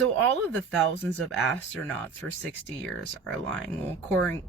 So all of the thousands of astronauts for 60 years are lying. Well,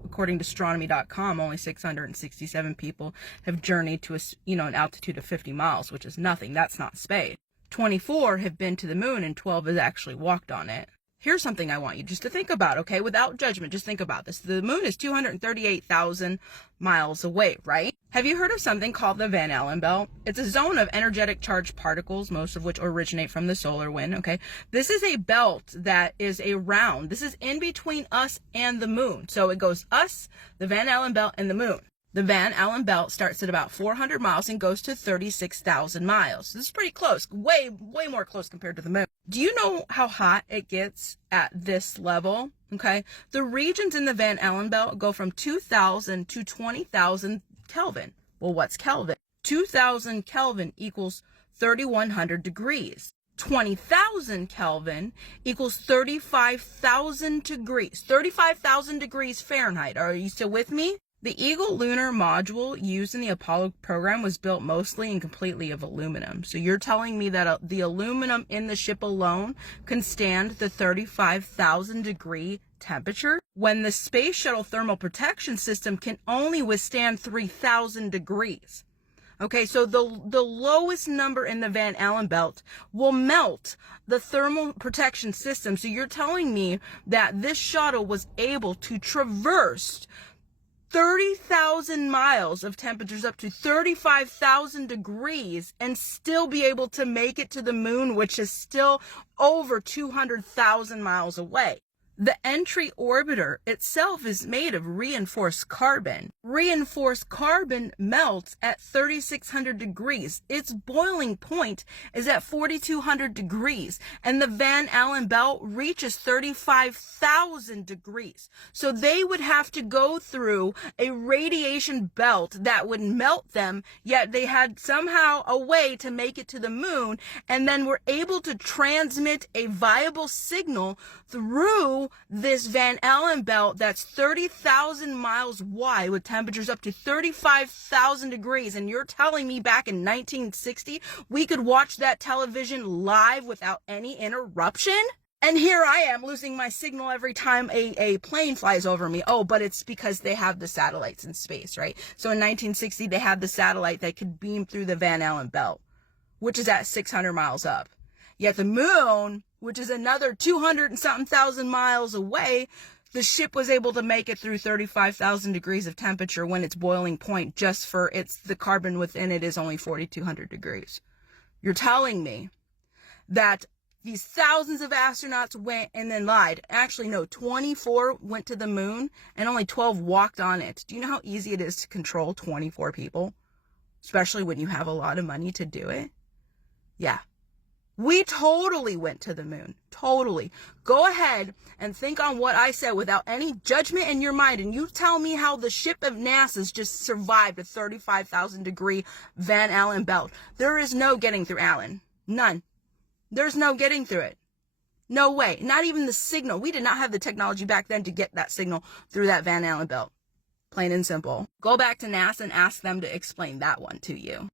according to astronomy.com, only 667 people have journeyed to an altitude of 50 miles, which is nothing. That's not space. 24 have been to the moon and 12 have actually walked on it. Here's something I want you just to think about, okay? Without judgment, just think about this. The moon is 238,000 miles away, right? Have you heard of something called the Van Allen belt? It's a zone of energetic charged particles, most of which originate from the solar wind, okay? This is a belt that is around. This is in between us and the moon. So it goes us, the Van Allen belt, and the moon. The Van Allen belt starts at about 400 miles and goes to 36,000 miles. This is pretty close, way more close compared to the moon. Do you know how hot it gets at this level? Okay, the regions in the Van Allen belt go from 2,000 to 20,000 Kelvin. Well, what's Kelvin? 2,000 Kelvin equals 3,100 degrees. 20,000 Kelvin equals 35,000 degrees. 35,000 degrees Fahrenheit. Are you still with me? The Eagle lunar module used in the Apollo program was built mostly and completely of aluminum. So you're telling me that the aluminum in the ship alone can stand the 35,000 degree temperature when the space shuttle thermal protection system can only withstand 3,000 degrees. Okay, so the lowest number in the Van Allen belt will melt the thermal protection system. So you're telling me that this shuttle was able to traverse 30,000 miles of temperatures up to 35,000 degrees and still be able to make it to the moon, which is still over 200,000 miles away. The entry orbiter itself is made of reinforced carbon. Reinforced carbon melts at 3,600 degrees. Its boiling point is at 4,200 degrees, and the Van Allen belt reaches 35,000 degrees. So they would have to go through a radiation belt that would melt them, yet they had somehow a way to make it to the moon, and then were able to transmit a viable signal through this Van Allen belt that's 30,000 miles wide with temperatures up to 35,000 degrees. And you're telling me back in 1960, we could watch that television live without any interruption? And here I am losing my signal every time a plane flies over me. Oh, but it's because they have the satellites in space, right? So in 1960, they had the satellite that could beam through the Van Allen belt, which is at 600 miles up. Yet the moon, which is another 200 and something thousand miles away, the ship was able to make it through 35,000 degrees of temperature when its boiling point just for the carbon within it is only 4,200 degrees. You're telling me that these thousands of astronauts went and then lied. Actually, no, 24 went to the moon and only 12 walked on it. Do you know how easy it is to control 24 people? Especially when you have a lot of money to do it? Yeah. We totally went to the moon. Totally. Go ahead and think on what I said without any judgment in your mind. And you tell me how the ship of NASA's just survived a 35,000 degree Van Allen belt. There is no getting through Allen. None. There's no getting through it. No way. Not even the signal. We did not have the technology back then to get that signal through that Van Allen belt. Plain and simple. Go back to NASA and ask them to explain that one to you.